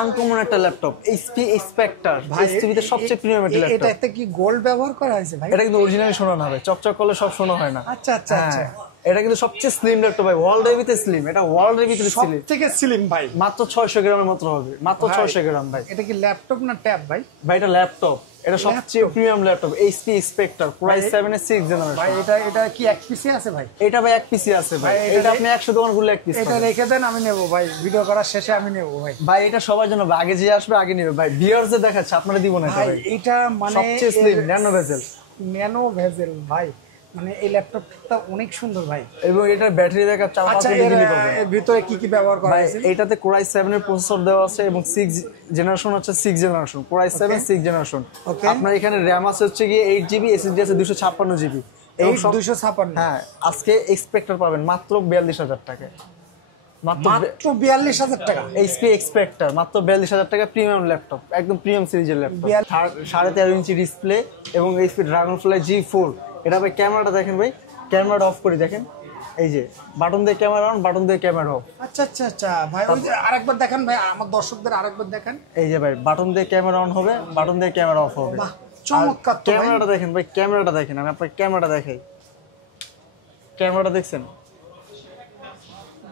Uncommon একটা laptop, HP স্পেক্ট্রার। এইচপিতে সবচেয়ে premium একটা ল্যাপটপ। এটাতে কি গোল্ড ব্যবহার করা হয়েছে ভাই? এটা কিন্তু অরিজিনালি সোনা না ভাই, চকচক করলে সব সোনা হয় না। আচ্ছা আচ্ছা আচ্ছা। এটা কিন্তু সবচেয়ে স্লিম ল্যাপটপ ভাই, ওয়ার্ল্ড এর ভিতরে স্লিম। এটা ওয়ার্ল্ড এর ভিতরে স্লিম, সবথেকে স্লিম ভাই। মাত্র 600 গ্রামের মাত্র হবে, মাত্র 600 গ্রাম ভাই। এটা কি ল্যাপটপ না ট্যাব ভাই? ভাই এটা ল্যাপটপ, এটা সবচেয়ে premium laptop, HP Spectre Core i7 এর 6th জেনারেশন। ভাই এটা কি এক পিসি আছে ভাই? এটা ভাই এক পিসি আছে ভাই, এটা আপনি 100 দোকান ঘুরলে এক পিস পাবেন। এটা রেখে দেন, আমি নেব ভাই, ভিডিও করার শেষে আমি নেব ভাই। ভাই এটা সবার জন্য, আগে যে আসবে আগে নেবে ভাই, ভিউয়ার্স এর দেখাচ্ছে, আপনারা দিব না ভাই। ভাই। এটা মানে সবচেয়ে slim nano bezel, nano bezel ভাই, মানে এই ল্যাপটপটা অনেক সুন্দর ভাই। এবং এটার ব্যাটারি ব্যাকআপ 4-5 মিলি পাবেন। এর ভিতরে কি কি ব্যবহার করা হয়েছে? এটাতে Core i7 এর প্রসেসর দেওয়া আছে এবং 6 জেনারেশন হচ্ছে 6 জেনারেশন, Core i7 6 জেনারেশন। আপনার এখানে RAM আছে হচ্ছে গিয়ে 8GB, SSD আছে 256GB। এই 256, হ্যাঁ আজকে এক্সপেক্টর পাবেন মাত্র 42000 টাকায়, মাত্র 42000 টাকা। এইচপি এক্সপেক্টর মাত্র 42000 টাকা, প্রিমিয়াম ল্যাপটপ, একদম প্রিমিয়াম সিরিজের ল্যাপটপ। 13.5 ইঞ্চি ডিসপ্লে এবং এইচপি ড্রাগনফ্লাই G4। এটা ভাই ক্যামেরাটা দেখেন ভাই, ক্যামেরাটা অফ করে দেখেন, এই যে বাটন দিয়ে ক্যামেরা অন, বাটন দিয়ে ক্যামেরা অফ। আচ্ছা আচ্ছা আচ্ছা ভাই, ওই যে আরেকবার দেখান ভাই, আমার দর্শকদের আরেকবার দেখান। এই যে ভাই বাটন দিয়ে ক্যামেরা অন হবে, বাটন দিয়ে ক্যামেরা অফ হবে। বাহ চমৎকার। তো ক্যামেরাটা দেখেন ভাই, ক্যামেরাটা দেখেন, আমি আপনাকে ক্যামেরাটা দেখাই। ক্যামেরাটা দেখছেন?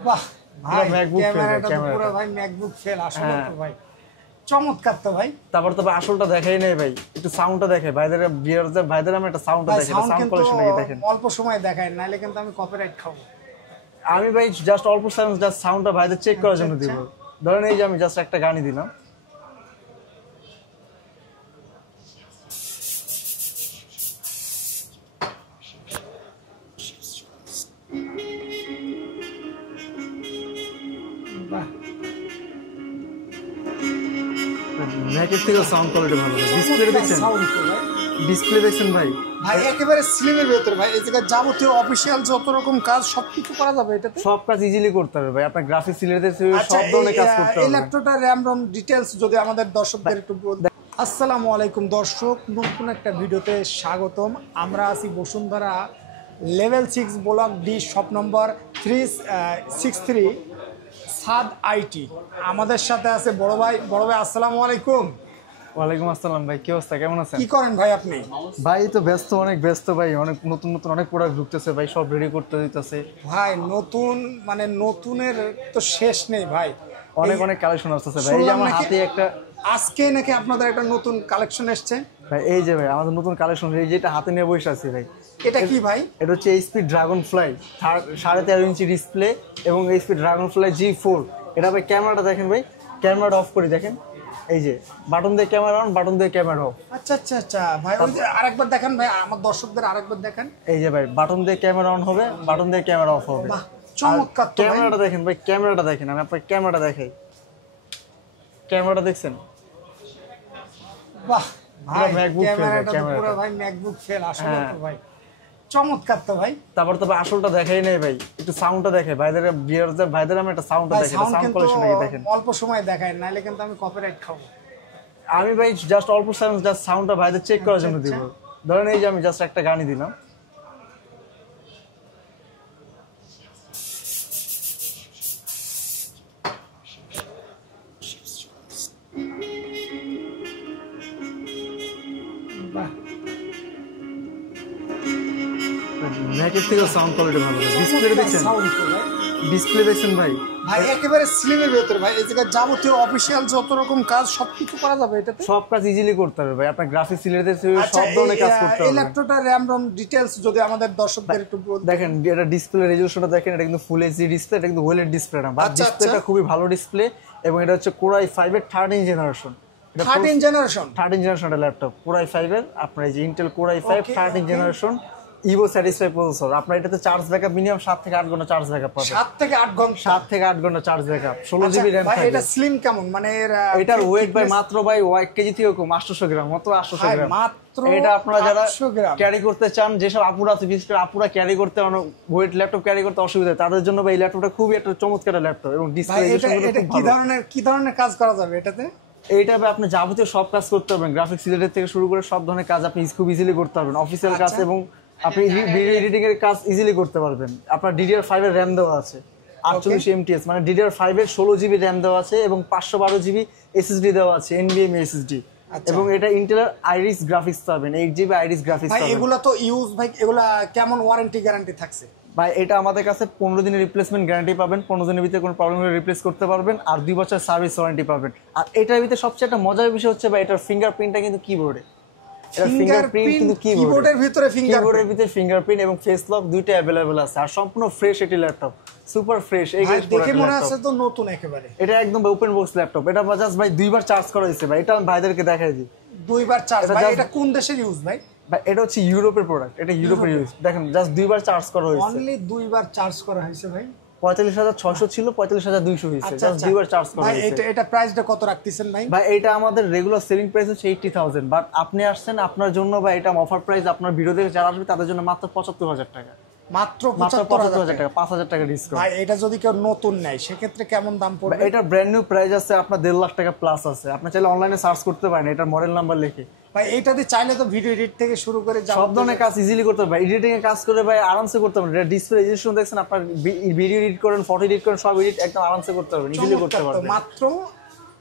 বাহ ভাই, ম্যাকবুক ক্যামেরাটা তো পুরো ভাই ম্যাকবুক ফেল আসলে তো ভাই, চমৎকার তো ভাই। তারপর তো আসলটা দেখাই নাই ভাই, একটু সাউন্ডটা দেখে ভাইদের, ভিউয়ারদের ভাইদের, আমি একটা সাউন্ডটা দেখে, সাউন্ড কোয়ালিটিটা দেখেন। অল্প সময় দেখায়, নাইলে কিন্তু আমি কপিরাইট খাবো। আমি ভাই জাস্ট অল্প সাউন্ড, জাস্ট সাউন্ডটা ভাইদের চেক করার জন্য দিব। ধরেন এই যে আমি জাস্ট একটা গানই দিলাম, ম্যাকের থেকে সাউন্ড কোয়ালিটি ভালো। ডিসপ্লে দেখছেন? ডিসপ্লে দেখছেন ভাই? ভাই একেবারে স্লিমের ভেতরে ভাই, এই জায়গায় যাবতীয় অফিশিয়াল যত রকম কাজ সবকিছু করা যাবে এটাতে। সব কাজ ইজিলি করতে হবে ভাই, আপনার গ্রাফিক্স রিলেটেড সব ধরনের কাজ করতে হবে। এই ল্যাপটপটার RAM ROM ডিটেইলস যদি আমাদের দর্শকদের একটু বলতেন। আসসালামু আলাইকুম দর্শক, নতুন একটা ভিডিওতে স্বাগতম। আমরা আছি Bashundhara level 6 block D, shop number 363, Saad IT. আমাদের সাথে আছে বড় ভাই। আসসালামু আলাইকুম। ওয়ালাইকুম আসসালাম ভাই, কি অবস্থা, কেমন আছেন? কি করেন ভাই আপনি? ভাই তো ব্যস্ত, অনেক ব্যস্ত ভাই, অনেক নতুন নতুন অনেক প্রোডাক্ট ঢুকতেছে ভাই, সব রেডি করতে দিতেছে ভাই। নতুন মানে নতুনের তো শেষ নেই ভাই, অনেক অনেক কালেকশন আসতেছে ভাই। এই যে আমার হাতে একটা, আজকে নাকি আপনাদের একটা নতুন কালেকশন এসেছে ভাই। এই যে ভাই আমাদের নতুন কালেকশন, এই যেটা হাতে নিয়ে বসে আছি ভাই। এটা কি ভাই? এটা হচ্ছে এইচপি ড্রাগনফ্লাই 13.5 ইঞ্চি ডিসপ্লে এবং এইচপি ড্রাগনফ্লাই G4। এটা ভাই ক্যামেরাটা দেখেন ভাই, ক্যামেরাটা অফ করে দেখেন, এই যে বাটন দিয়ে ক্যামেরা অন, বাটন দিয়ে ক্যামেরা অফ। আচ্ছা আচ্ছা আচ্ছা ভাই, ওই যে আরেকবার দেখান ভাই, আমার দর্শকদের আরেকবার দেখান। এই যে ভাই বাটন দিয়ে ক্যামেরা অন হবে, বাটন দিয়ে ক্যামেরা অফ হবে। বাহ চমৎকার। তো ক্যামেরাটা দেখেন ভাই, ক্যামেরাটা দেখেন, আমি আপনাকে ক্যামেরাটা দেখাই। ক্যামেরাটা দেখছেন? বাহ ভাই, ম্যাকবুক ফেল, ক্যামেরাটা তো পুরো ভাই ম্যাকবুক ফেল আসলে তো ভাই, চমৎকার তো ভাই। তারপর তো আসলটা দেখাই নাই ভাই, একটু সাউন্ডটা দেখে ভাইদের, ভিউয়ারদের ভাইদের, আমি একটা সাউন্ডটা দেখে, সাউন্ড কোয়ালিটিটা দেখেন। অল্প সময় দেখায়, নাইলে কিন্তু আমি কপিরাইট খাবো। আমি ভাই জাস্ট অল্প সাউন্ড, জাস্ট সাউন্ডটা ভাইদের চেক করার জন্য দিব। ধরেন এই যে আমি জাস্ট একটা গানই দিলাম, ম্যাকের থেকে সাউন্ড কোয়ালিটি ভালো। ডিসপ্লে দেখছেন? ডিসপ্লে দেখছেন ভাই? ভাই একেবারে স্লিমের ভেতরে ভাই, এই জায়গায় যাবতীয় অফিশিয়াল যত রকম কাজ সবকিছু করা যাবে এটাতে। সব কাজ ইজিলি করতে হবে ভাই, আপনার গ্রাফিক্স রিলেটেড সব ধরনের কাজ করতে হবে। এই ল্যাপটপটার RAM ROM ডিটেইলস যদি আমাদের দর্শকদের একটু বলতেন। দেখেন এটা ডিসপ্লে রেজোলিউশনটা দেখেন, এটা কিন্তু ফুল এইচডি ডিসপ্লে, এটা কিন্তু ওয়েলেড ডিসপ্লে না, বাট ডিসপ্লেটা খুবই ভালো ডিসপ্লে। এবং এটা হচ্ছে Core i5 এর 13 generation. 13 generation laptop Core i5 এর, আপনার এই যে Intel Core i5 13 generation Ivo satisfy processor. আপনার এটাতে চার্জ ব্যাকআপ মিনিমাম 7 থেকে 8 ঘন্টা চার্জ ব্যাকআপ পাবেন। 7 থেকে 8 ঘন্টা? 7 থেকে 8 ঘন্টা চার্জ ব্যাকআপ, 16 জিবি RAM ভাই থাকবে। এটা স্লিম কেমন, মানে এটার ওয়েট ভাই মাত্র ভাই 1 কেজি থেকে কম, 800 গ্রাম, মাত্র 800 গ্রাম মাত্র। এটা আপনারা যারা 800 গ্রাম ক্যারি করতে চান, যেসব আপুরা আছে, বিশেষ করে আপুরা ক্যারি করতে, ওয়েট ল্যাপটপ ক্যারি করতে অসুবিধা, তাদের জন্য ভাই এই ল্যাপটপটা খুবই একটা চমৎকার ল্যাপটপ। এবং ডিসপ্লে এটা কি ধরনের কাজ করা যাবে এটাতে? এইটা আপনি যাবতীয় সব কাজ করতে পারবেন, গ্রাফিক্স রিলেটেড থেকে শুরু করে সব ধরনের কাজ আপনি খুব ইজিলি করতে পারবেন। অফিসিয়াল কাজ এবং আপনি ভিডিও এডিটিং এর কাজ ইজিলি করতে পারবেন। আপনার DDR5 এর RAM দেওয়া আছে, 48 MTS, মানে DDR5 এর 16 জিবি র্যাম দেওয়া আছে এবং 512 জিবি SSD দেওয়া আছে, NVMe SSD। এবং এটা ইন্টেলের আইরিস গ্রাফিক্স পাবেন, 8 জিবি আইরিস গ্রাফিক্স ভাই পাবেন। এগুলা তো ইউজ ভাই, এগুলা কেমন ওয়ারেন্টি গ্যারান্টি থাকছে? ভাই এটা আমাদের কাছে 15 দিনের রিপ্লেসমেন্ট গ্যারান্টি পাবেন, 15 দিনের ভিতরে কোনো প্রবলেম হলে রিপ্লেস করতে পারবেন, আর 2 বছর সার্ভিস ওয়ারেন্টি পাবেন। আর এটার ভিতরে সবচেয়ে একটা মজার বিষয় হচ্ছে ভাই এটার ফিঙ্গারপ্রিন্টটা কিন্তু কিবোর্ডে, এটা ফিঙ্গারপ্রিন্ট কিন্তু কিবোর্ডের ভিতরে কিবোর্ডের ভিতরে ফিঙ্গারপ্রিন্ট এবং ফেস লক দুইটা अवेलेबल আছে। আর সম্পূর্ণ ফ্রেশ এটি ল্যাপটপ, সুপার ফ্রেশ। এই দেখে মনে হচ্ছে তো নতুন একেবারে। এটা একদম ওপেন বক্স ল্যাপটপ। এটা জাস্ট ভাই 2 বার চার্জ করা হয়েছে ভাই, এটা আমি ভাইদেরকে দেখাই দিই। 2 বার চার্জ ভাই, এটা কোন দেশের ইউজ ভাই? ভাই এটা হচ্ছে ইউরোপের প্রোডাক্ট, এটা ইউরোপের ইউজ। দেখেন জাস্ট 2 বার চার্জ করা হয়েছে, অনলি 2 বার চার্জ করা হয়েছে ভাই। 45600 ছিল, 45200 হয়েছে, জাস্ট 2 বার চার্জ করা ভাই হয়েছে। এটা প্রাইসটা কত রাখতেছেন ভাই? ভাই এটা আমাদের রেগুলার সেলিং প্রাইস হচ্ছে 80000, বাট আপনি আসছেন আপনার জন্য ভাই এটা অফার প্রাইস, আপনার ভিডিও দেখে যারা আসবে তাদের জন্য মাত্র 75000 টাকা। মাত্র 75000 টাকা, 5000 টাকা ডিসকাউন্ট। ভাই এটা যদি কেউ নতুন নেয় সেক্ষেত্রে কেমন দাম পড়বে? এটা ব্র্যান্ড নিউ প্রাইস আছে আপনার 1.5 লাখ টাকা প্লাস আছে। আপনি চাইলে অনলাইনে সার্চ করতে পারেন, এটা মডেল নাম্বার লিখে। ভাই এইটাতে চাইলে তো ভিডিও এডিট থেকে শুরু করে সব ধরনের কাজ ইজিলি করতে পারবেন, এডিটিং এর কাজ করে ভাই আরামসে করতে পারবেন। এটা ডিসপ্লে রেজোলিউশন দেখছেন, আপনার ভিডিও এডিট করেন, ফটো এডিট করেন, সব এডিট একদম আরামসে করতে পারবেন, ইজিলি করতে পারবেন। মাত্র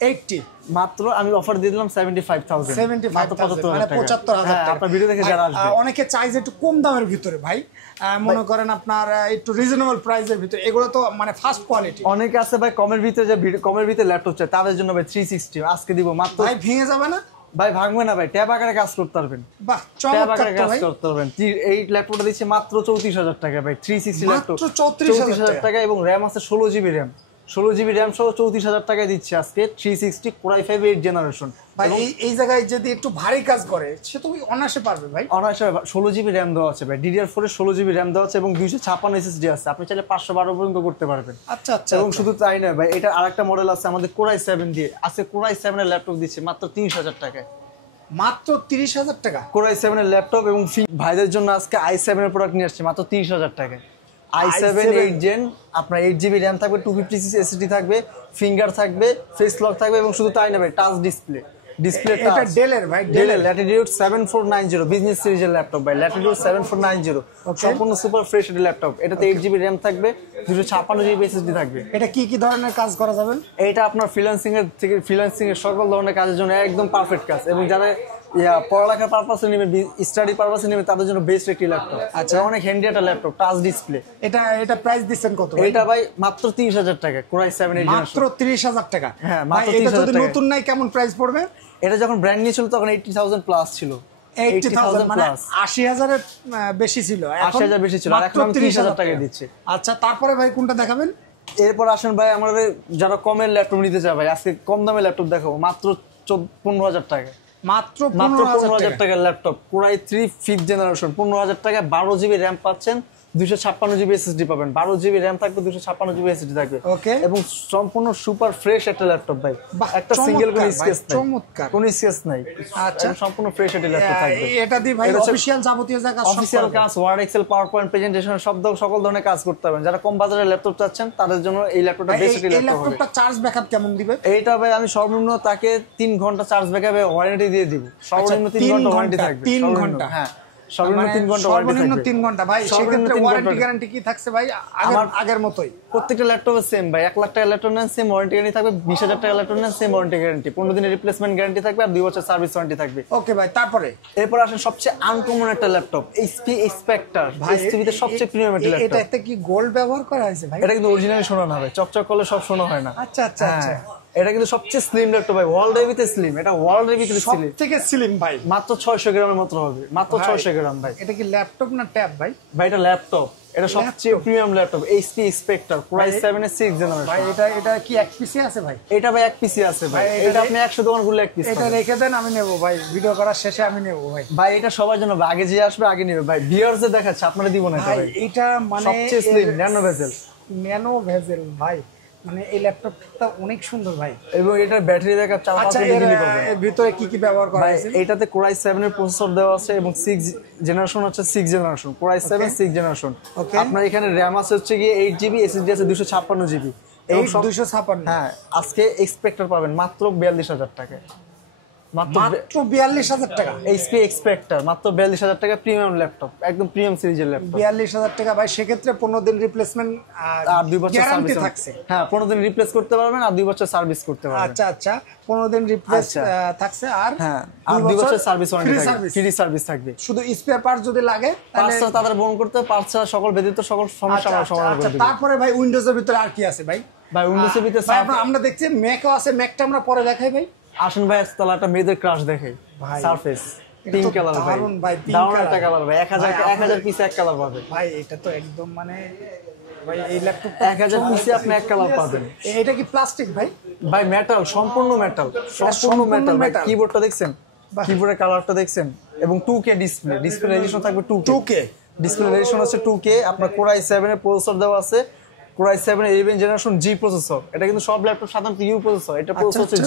80, মাত্র আমি অফার দিয়ে দিলাম 75000, 75000 মানে 75000 টাকা। আপনার ভিডিও দেখে যারা আসবে। অনেকে চাই যে একটু কম দামের ভিতরে ভাই, মনে করেন আপনার একটু রিজনেবল প্রাইসের ভিতরে, এগুলো তো মানে ফার্স্ট কোয়ালিটি। অনেকে আছে ভাই কমের ভিতরে যে কমের ভিতরে ল্যাপটপ চাই, তাদের জন্য ভাই 360 আজকে দিব মাত্র। ভাই ভেঙে যাবে না ভাই? ভাঙবে না ভাই, ট্যাব আকারে কাজ করতে পারবেন। বাহ ট্যাব চমৎকার আকারে তো কাজ ভাই। করতে পারবেন। এই ল্যাপটপটা দিচ্ছে মাত্র 34000 টাকা ভাই, 360 ল্যাপটপ মাত্র 34000 টাকা এবং র‍্যাম আছে 16 জিবি র‍্যাম, 16 জিবি র‍্যাম সহ 34000 টাকায় দিচ্ছে আজকে। 360 Core i5 8 জেনারেশন। ভাই এই জায়গায় যদি একটু ভারী কাজ করে সে তো অনায়াসে পারবে ভাই। অনায়াসে 16 জিবি র‍্যাম দেওয়া আছে ভাই, DDR4 এর 16 জিবি র‍্যাম দেওয়া আছে এবং 256 SSD আছে। আপনি চাইলে 512 পর্যন্ত করতে পারবেন। আচ্ছা আচ্ছা। এবং শুধু তাই নয় ভাই, এটা আরেকটা মডেল আছে আমাদের Core i7 দিয়ে, আছে Core i7 এর ল্যাপটপ দিচ্ছে মাত্র 30000 টাকায়। মাত্র 30000 টাকা Core i7 এর ল্যাপটপ এবং ভাইদের জন্য আজকে i7 এর প্রোডাক্ট নিয়ে আসছে মাত্র 30000 টাকায়। i7 8 জেন, আপনার 8 জিবি র‍্যাম থাকবে, 256 SSD থাকবে, ফিঙ্গার থাকবে, ফেস লক থাকবে এবং শুধু তাই না ভাই, টাচ ডিসপ্লে। এটা ডেলের ভাই, ডেলের Latitude 7490 বিজনেস সিরিজের ল্যাপটপ ভাই, Latitude 7490 সম্পূর্ণ সুপার ফ্রেশ এর ল্যাপটপ। এটাতে 8 জিবি র‍্যাম থাকবে, 256 জিবি SSD থাকবে। এটা কি কি ধরনের কাজ করা যাবে? এটা আপনার ফ্রিল্যান্সিং এর সকল ধরনের কাজের জন্য একদম পারফেক্ট কাজ, এবং যারা পড়ালেখার পারপাসে নেবে, স্টাডি পারপাসে নেবে, তাদের জন্য বেস্ট একটি ল্যাপটপ। আচ্ছা, অনেক হ্যান্ডি একটা ল্যাপটপ, টাচ ডিসপ্লে। এটা প্রাইস দিচ্ছেন কত? এটা ভাই মাত্র 30000 টাকা, Core i7 8 মাত্র 30000 টাকা। হ্যাঁ মাত্র 30000 টাকা। যদি নতুন নাই কেমন প্রাইস পড়বে? এটা যখন ব্র্যান্ড নিউ ছিল তখন 80000 প্লাস ছিল, 80000 মানে 80000 এর বেশি ছিল, এখন 80000 বেশি ছিল, আর এখন আমি 30000 টাকা দিচ্ছি। আচ্ছা তারপরে ভাই কোনটা দেখাবেন? এরপর আসেন ভাই আমাদের যারা কমের ল্যাপটপ নিতে চায় ভাই, আজকে কম দামে ল্যাপটপ দেখাবো মাত্র 15000 টাকা। মাত্র 15000 টাকার laptop Core i3 5th generation, 15000 টাকা, 12 জিবি র‍্যাম পাচ্ছেন, 256 জিবি SSD পাবেন, 12 জিবি র‍্যাম থাকবে, 256 জিবি SSD থাকবে। ওকে, এবং সম্পূর্ণ সুপার ফ্রেশ একটা ল্যাপটপ ভাই, একটা সিঙ্গেল কোনো স্কেচ নাই, চমৎকার কোনো স্কেচ নাই। আচ্ছা, সম্পূর্ণ ফ্রেশ একটা ল্যাপটপ থাকবে। এটা দি ভাই অফিশিয়াল যাবতীয় কাজ, অফিশিয়াল কাজ, ওয়ার্ড, এক্সেল, পাওয়ারপয়েন্ট, প্রেজেন্টেশন সকল ধরনের কাজ করতে পারবেন। যারা কম বাজারের ল্যাপটপ চাচ্ছেন তাদের জন্য এই ল্যাপটপটা বেস্ট একটা ল্যাপটপ হবে। ল্যাপটপটা চার্জ ব্যাকআপ কেমন দিবে? এইটা ভাই আমি সর্বনিম্ন তাকে 3 ঘন্টা চার্জ ব্যাকআপে ওয়ারেন্টি দিয়ে দিব। সর্বনিম্ন 3 ঘন্টা ওয়ারেন্টি থাকবে। 3 ঘন্টা, হ্যাঁ সর্বনিম্ন 3 ঘন্টা ওয়ারেন্টি থাকবে। সর্বনিম্ন 3 ঘন্টা ভাই। সেক্ষেত্রে ওয়ারেন্টি গ্যারান্টি কি থাকছে ভাই? আগের মতোই প্রত্যেকটা ল্যাপটপে সেম ভাই, 1 লাখ টাকা ল্যাপটপ নেন সেম ওয়ারেন্টি গ্যারান্টি থাকবে, 20000 টাকা ল্যাপটপ নেন সেম ওয়ারেন্টি গ্যারান্টি, 15 দিনের রিপ্লেসমেন্ট গ্যারান্টি থাকবে, আর 2 বছর সার্ভিস ওয়ারেন্টি থাকবে। ওকে ভাই, তারপরে এরপর আসেন সবচেয়ে আনকমন একটা ল্যাপটপ, HP Spectre। ভাই HPতে সবচেয়ে প্রিমিয়াম একটা ল্যাপটপ। এটাতে কি গোল্ড ব্যবহার করা হয়েছে ভাই? এটা কিন্তু অরিজিনালি সোনা না ভাই, চকচক করলে সব সোনা হয় না। আচ্ছা আচ্ছা আচ্ছা। এটা কিন্তু সবচেয়ে স্লিম ল্যাপটপ ভাই, ওয়ার্ল্ডের ভিতরে স্লিম, এটা ওয়ার্ল্ডের ভিতরে স্লিম, সবথেকে স্লিম ভাই, মাত্র 600 গ্রামের মতো হবে, মাত্র 600 গ্রাম ভাই। এটা কি ল্যাপটপ না ট্যাব ভাই? ভাই এটা ল্যাপটপ, এটা সবচেয়ে premium laptop, HP Spectre Core i7 এর 6th জেনারেশন ভাই। এটা কি এক পিসি আছে ভাই? এটা ভাই এক পিসি আছে ভাই, এটা আপনি 100 দোকান ঘুরলে এক পিস। এটা রেখে দেন, আমি নেব ভাই, ভিডিও করার শেষে আমি নেব ভাই। ভাই এটা সবার জন্য, আগে যে আসবে আগে নেবে ভাই, ভিউয়ার্সদের দেখাচ্ছে, আপনারা দিব না ভাই। এটা মানে সবচেয়ে স্লিম ন্যানো ভেজেল ভাই, মানে এই ল্যাপটপটা অনেক সুন্দর ভাই। এবং এটার ব্যাটারি ব্যাকআপ 4-5 দিন পাবেন। এর ভিতরে কি কি ব্যবহার করা হয়েছে? এটাতে Core i7 এর প্রসেসর দেওয়া আছে এবং 6 জেনারেশন হচ্ছে 6 জেনারেশন, Core i7 6 জেনারেশন। আপনার এখানে র‍্যাম আছে হচ্ছে গিয়ে 8 জিবি, SSD আছে 256 জিবি এবং 256। হ্যাঁ আজকে এক্সপেক্টর পাবেন মাত্র 42000 টাকায়। মাত্র মাত্র 42,000 টাকা। এইচপি এক্সপেক্টর মাত্র 42,000 টাকা প্রিমিয়াম ল্যাপটপ, একদম প্রিমিয়াম সিরিজের ল্যাপটপ। 42,000 টাকা ভাই, সেক্ষেত্রে 15 দিন রিপ্লেসমেন্ট আর 2 বছর গ্যারান্টি সার্ভিস থাকছে। হ্যাঁ 15 দিন রিপ্লেস করতে পারবেন আর 2 বছর সার্ভিস করতে পারবেন। আচ্ছা আচ্ছা, 15 দিন রিপ্লেস থাকছে আর হ্যাঁ আর 2 বছর সার্ভিস ওয়ারেন্টি থাকবে, ফ্রি সার্ভিস থাকবে। শুধু স্পেয়ার পার্টস যদি লাগে তাহলে পার্টস তাদের বহন করতে, পার্টস সকল ব্যতীত সকল সমস্যা আমরা সমাধান করে দেব। তারপরে ভাই উইন্ডোজের ভিতরে আর কি আছে ভাই? ভাই উইন্ডোজের ভিতরে আমরা দেখছি ম্যাকও আছে, ম্যাকটা আমরা পরে দেখাই ভাই। আসেন ভাই তাহলে একটা মেয়েদের ক্রাশ দেখাই, সারফেস পিঙ্ক কালার ভাই, দারুণ একটা কালার ভাই, 1000 পিস এক কালার পাবে ভাই। এটা তো একদম মানে ভাই এই ল্যাপটপ 1000 পিসে আপনি এক কালার পাবেন। এটা কি প্লাস্টিক ভাই? ভাই মেটাল, সম্পূর্ণ মেটাল, সম্পূর্ণ মেটাল। কিবোর্ডটা দেখছেন, কিবোর্ডের কালারটা দেখছেন, এবং 2K ডিসপ্লে, ডিসপ্লে রেজোলিউশন থাকবে 2K, ডিসপ্লে রেজোলিউশন আছে 2K। আপনার Core i7 এর প্রসেসর দেওয়া আছে, Core i7 11 generation G processor. এটা কিন্তু সব ল্যাপটপ সাধারণত U প্রসেসর, এটা প্রসেসর হচ্ছে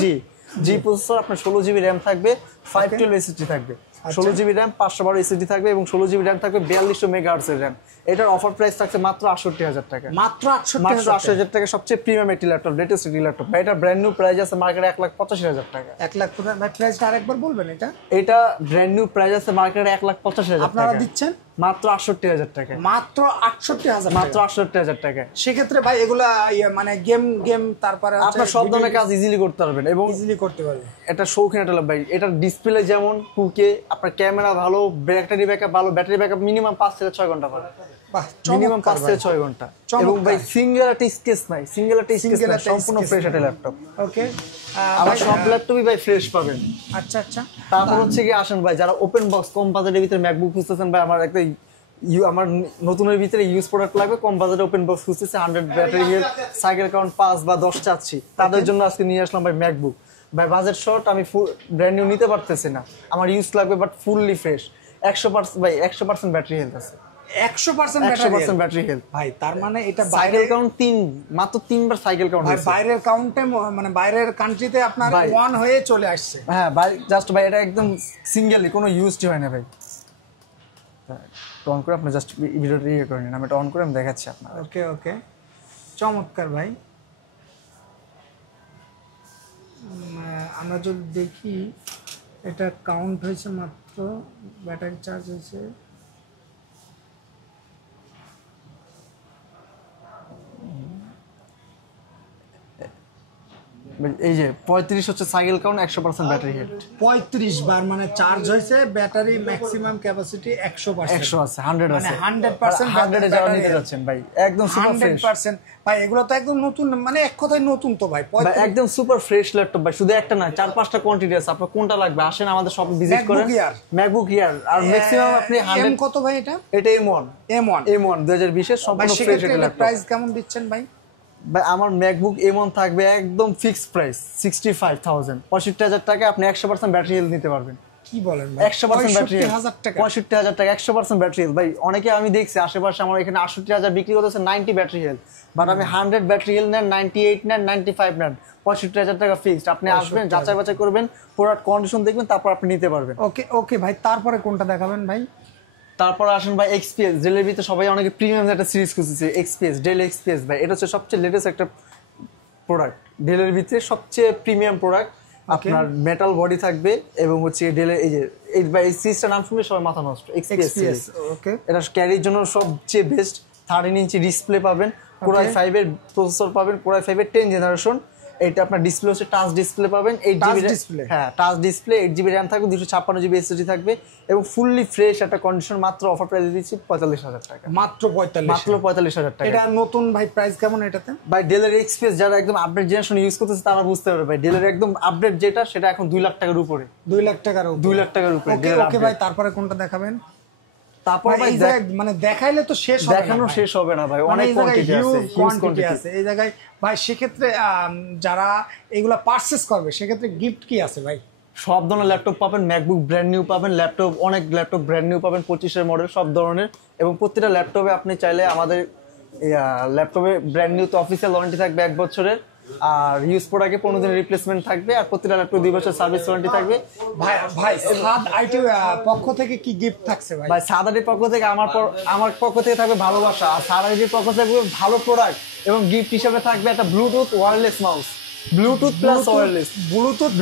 G প্রসেসর। আপনার 16GB RAM থাকবে, 512 SSD থাকবে, 16GB RAM 512 SSD থাকবে, এবং 16GB RAM থাকবে 4200 মেগাহার্টজ এর RAM। এটার অফার প্রাইস থাকছে মাত্র 68,000 টাকা। মাত্র 68,000 টাকা, সবচেয়ে প্রিমিয়াম একটি ল্যাপটপ, লেটেস্ট একটি ল্যাপটপ। এটা ব্র্যান্ড নিউ প্রাইস আছে মার্কেটে 1,85,000 টাকা। 1 লাখ টাকা ভাই, প্রাইসটা আরেকবার বলবেন? এটা ব্র্যান্ড নিউ প্রাইস আছে মার্কেটে 1,85,000 টাকা, আপনারা দিচ্ছেন মাত্র 68,000 টাকা। মাত্র 68,000, মাত্র 68,000 টাকা। সেক্ষেত্রে ভাই এগুলা মানে গেম তারপরে আপনার সব ধরনের কাজ ইজিলি করতে পারবেন এবং ইজিলি করতে পারবেন। এটা শৌখিন একটা ল্যাপটপ ভাই। এটার ডিসপ্লে যেমন 2K, আপনার ক্যামেরা ভালো, ব্যাটারি ব্যাকআপ ভালো, ব্যাটারি ব্যাকআপ মিনিমাম 5 থেকে 6 ঘন্টা পাবে, মিনিমাম 5 থেকে 6 ঘন্টা। এবং ভাই সিঙ্গেল একটা স্কেচ নাই, সিঙ্গেল একটা স্কেচ নাই, সম্পূর্ণ ফ্রেশ একটা ল্যাপটপ। ওকে, আবার সব ল্যাপটপই ভাই ফ্রেশ পাবেন। আচ্ছা আচ্ছা। তারপর হচ্ছে কি আসেন ভাই, যারা ওপেন বক্স কম বাজেটের ভিতরে ম্যাকবুক খুঁজতেছেন ভাই, আমার একটা আমার নতুনের ভিতরে ইউজ প্রোডাক্ট লাগবে, কম বাজেটে ওপেন বক্স খুঁজতেছে, 100 ব্যাটারি হেলথ, সাইকেল কাউন্ট 5 বা 10 চাচ্ছি, তাদের জন্য আজকে নিয়ে আসলাম ভাই ম্যাকবুক। ভাই বাজেট শর্ট, আমি ব্র্যান্ড নিউ নিতে পারতেছি না, আমার ইউজ লাগবে বাট ফুললি ফ্রেশ, 100% ভাই 100% ব্যাটারি হেলথ আছে, 100% ব্যাটারি হেলথ ভাই। তার মানে এটা সাইকেল কাউন্ট মাত্র 3 বার সাইকেল কাউন্ট ভাই, বাইরের কাউন্টে মানে বাইরের কান্ট্রিতে আপনার 1 হয়ে চলে আসছে। হ্যাঁ ভাই, জাস্ট ভাই এটা একদম সিঙ্গেলি, কোনো ইউজড হয় না ভাই। অন করে আপনি জাস্ট ভিডিওটা ইয়ে করে নিন, আমি এটা অন করে আমি দেখাচ্ছি আপনার। ওকে ওকে, চমৎকার ভাই। আমরা যদি দেখি এটা কাউন্ট হয়েছে মাত্র, ব্যাটারি চার্জ হয়েছে এই যে 35 হচ্ছে সাইকেল কাউন্ট, 100% ব্যাটারি হেলথ, 35 বার মানে চার্জ হয়েছে, ব্যাটারি ম্যাক্সিমাম ক্যাপাসিটি 100%, 100 আছে, 100 আছে, মানে 100% 100 এ যাওয়া নিতে যাচ্ছেন ভাই, একদম সুপার ফ্রেশ 100%। ভাই এগুলো তো একদম নতুন, মানে এক কথায় নতুন তো ভাই, একদম সুপার ফ্রেশ ল্যাপটপ ভাই। শুধু একটা না, 4-5টা কোয়ান্টিটি আছে, আপনার কোনটা লাগবে আসেন আমাদের শপ ভিজিট করেন। ম্যাকবুক এয়ার, আর ম্যাক্সিমাম আপনি 100 কত ভাই এটা? এটা M1 2020 এর সম্পূর্ণ ফ্রেশ এটা ল্যাপটপ। প্রাইস কেমন দিচ্ছেন ভাই? ভাই আমার ম্যাকবুক M1 থাকবে একদম ফিক্সড প্রাইস 65,000, 65,000 টাকা। আপনি 100% ব্যাটারি হেলথ নিতে পারবেন। কি বলেন ভাই, 100% ব্যাটারি, 65,000 টাকা, 100% ব্যাটারি হেলথ ভাই। অনেকে আমি দেখছি আশেপাশে আমার এখানে 68,000 বিক্রি করতেছে 90 ব্যাটারি হেলথ, বাট আমি 100 ব্যাটারি হেলথ নেন, 98 নেন, 95 নেন, 65,000 টাকা ফিক্সড। আপনি আসবেন, যাচাই বাছাই করবেন, প্রোডাক্ট কন্ডিশন দেখবেন, তারপর আপনি নিতে পারবেন। ওকে ওকে ভাই, তারপরে কোনটা দেখাবেন ভাই? তারপর আসেন ভাই XPS, ডেলের ভিতরে সবাই অনেকে প্রিমিয়াম একটা সিরিজ খুঁজছে, ডেল XPS ভাই। এটা হচ্ছে সবচেয়ে লেটেস্ট একটা প্রোডাক্ট, ডেলের ভিতরে সবচেয়ে প্রিমিয়াম প্রোডাক্ট। আপনার মেটাল বডি থাকবে এবং হচ্ছে ডেলের এই যে এই সিরিজটার নাম শুনলে সবাই মাথা নষ্ট, XPS। ওকে, এটা ক্যারির জন্য সবচেয়ে বেস্ট। 13 ইঞ্চি ডিসপ্লে পাবেন, Core i5 এর প্রসেসর পাবেন, Core i5 এর 10 জেনারেশন। এটা আপনার ডিসপ্লে হচ্ছে টাচ ডিসপ্লে পাবেন, 8GB ডিসপ্লে, হ্যাঁ টাচ ডিসপ্লে, 8GB RAM থাকবে, 256GB SSD থাকবে, এবং ফুললি ফ্রেশ একটা কন্ডিশন। মাত্র অফার প্রাইস দিচ্ছি 45,000 টাকা, মাত্র 45,000 টাকা। এটা নতুন ভাই, প্রাইস কেমন এটাতে? ভাই ডেলের XPS যারা একদম আপডেট জেনারেশন ইউজ করতেছে তারা বুঝতে পারবে ভাই, ডেলের একদম আপডেট যেটা সেটা এখন 2 লাখ টাকার উপরে, 2 লাখ টাকার উপরে, 2 লাখ টাকার উপরে। ওকে ভাই, তারপরে কোনটা দেখাবেন? তারপর ভাই মানে দেখাইলে তো শেষ হবে না, দেখানো শেষ হবে না ভাই, অনেক কোয়ান্টিটি আছে, হিউজ কোয়ান্টিটি আছে এই জায়গায় ভাই। সেক্ষেত্রে যারা এগুলা পারচেজ করবে সেক্ষেত্রে গিফট কি আছে ভাই? সব ধরনের ল্যাপটপ পাবেন, ম্যাকবুক ব্র্যান্ড নিউ পাবেন, অনেক ল্যাপটপ ব্র্যান্ড নিউ পাবেন, 25 এর মডেল সব ধরনের। এবং প্রত্যেকটা ল্যাপটপে আপনি চাইলে আমাদের ল্যাপটপে ব্র্যান্ড নিউ তো অফিসিয়াল ওয়ারেন্টি থাকবে 1 বছরের, আর ইউজ প্রোডাক্টে 15 দিনের রিপ্লেসমেন্ট থাকবে, আর প্রত্যেকটা ল্যাপটপ 2 বছর সার্ভিস ওয়ারেন্টি থাকবে। ভাই সাদ আইটি পক্ষ থেকে কি গিফট থাকছে ভাই? ভাই সাদ আইটির পক্ষ থেকে আমার পক্ষ থেকে থাকবে ভালোবাসা, আর সাদ আইটির পক্ষ থেকে ভালো প্রোডাক্ট, এবং গিফট হিসেবে থাকবে একটা Bluetooth wireless mouse. Bluetooth plus wireless, Bluetooth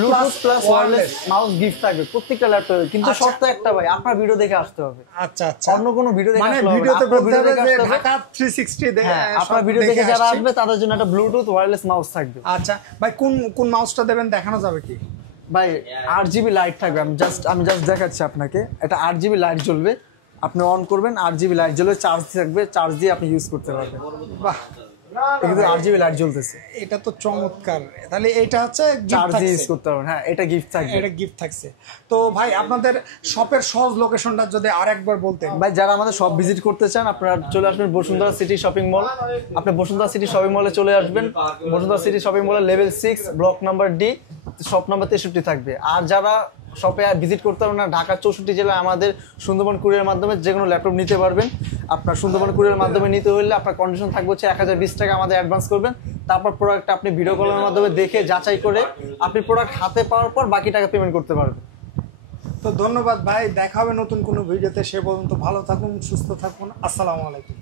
plus wireless mouse gift থাকবে প্রত্যেকটা ল্যাপটপে, কিন্তু শর্ত একটা ভাই, আপনার ভিডিও দেখে আসতে হবে। আচ্ছা আচ্ছা, অন্য কোনো ভিডিও দেখে মানে আসলে হবে না, ভিডিওতে আপনার বলতে ভিডিও হবে দেখে যে আসতে হবে। ঢাকা 360 হ্যাঁ, আপনার ভিডিও দেখে যারা আসবে তাদের জন্য একটা ব্লুটুথ ওয়্যারলেস মাউস থাকবে। আচ্ছা ভাই, কোন মাউসটা দেবেন দেখানো যাবে কি? ভাই 8GB লাইট থাকবে, আমি জাস্ট দেখাচ্ছি আপনাকে। এটা 8GB লাইট জ্বলবে, আপনি অন করবেন 8GB লাইট জ্বলবে, চার্জ থাকবে, চার্জ দিয়ে আপনি ইউজ করতে পারবেন। বাহ, কিন্তু 8GB লাইট জ্বলতেছে, এটা তো চমৎকার। তাহলে এটা হচ্ছে চার্জ দিয়ে ইউজ করতে পারবেন। হ্যাঁ, এটা গিফট থাকবে। এটা গিফট থাকছে। তো ভাই আপনাদের শপের সহজ লোকেশনটা যদি আরেকবার বলতেন। ভাই যারা আমাদের শপ ভিজিট করতে চান আপনারা চলে আসবেন বসুন্ধরা সিটি শপিং মল। আপনি বসুন্ধরা সিটি শপিং মলে চলে আসবেন, বসুন্ধরা সিটি শপিং মলের level 6 block number D, shop number 63 থাকবে। আর যারা শপে ভিজিট করতে পারবেন না, ঢাকার 64 জেলায় আমাদের সুন্দরবন কুরিয়ার মাধ্যমে যে কোনো ল্যাপটপ নিতে পারবেন। আপনার সুন্দরবন কুরিয়ার মাধ্যমে নিতে হলে আপনার কন্ডিশন থাকবে হচ্ছে 1020 টাকা আমাদের অ্যাডভান্স করবেন। তারপর প্রোডাক্ট আপনি ভিডিও কলের মাধ্যমে দেখে যাচাই করে আপনি প্রোডাক্ট হাতে পাওয়ার পর বাকি টাকা পেমেন্ট করতে পারবেন। তো ধন্যবাদ ভাই, দেখা হবে নতুন কোনো ভিডিওতে। সে পর্যন্ত ভালো থাকুন, সুস্থ থাকুন, আসসালামু আলাইকুম।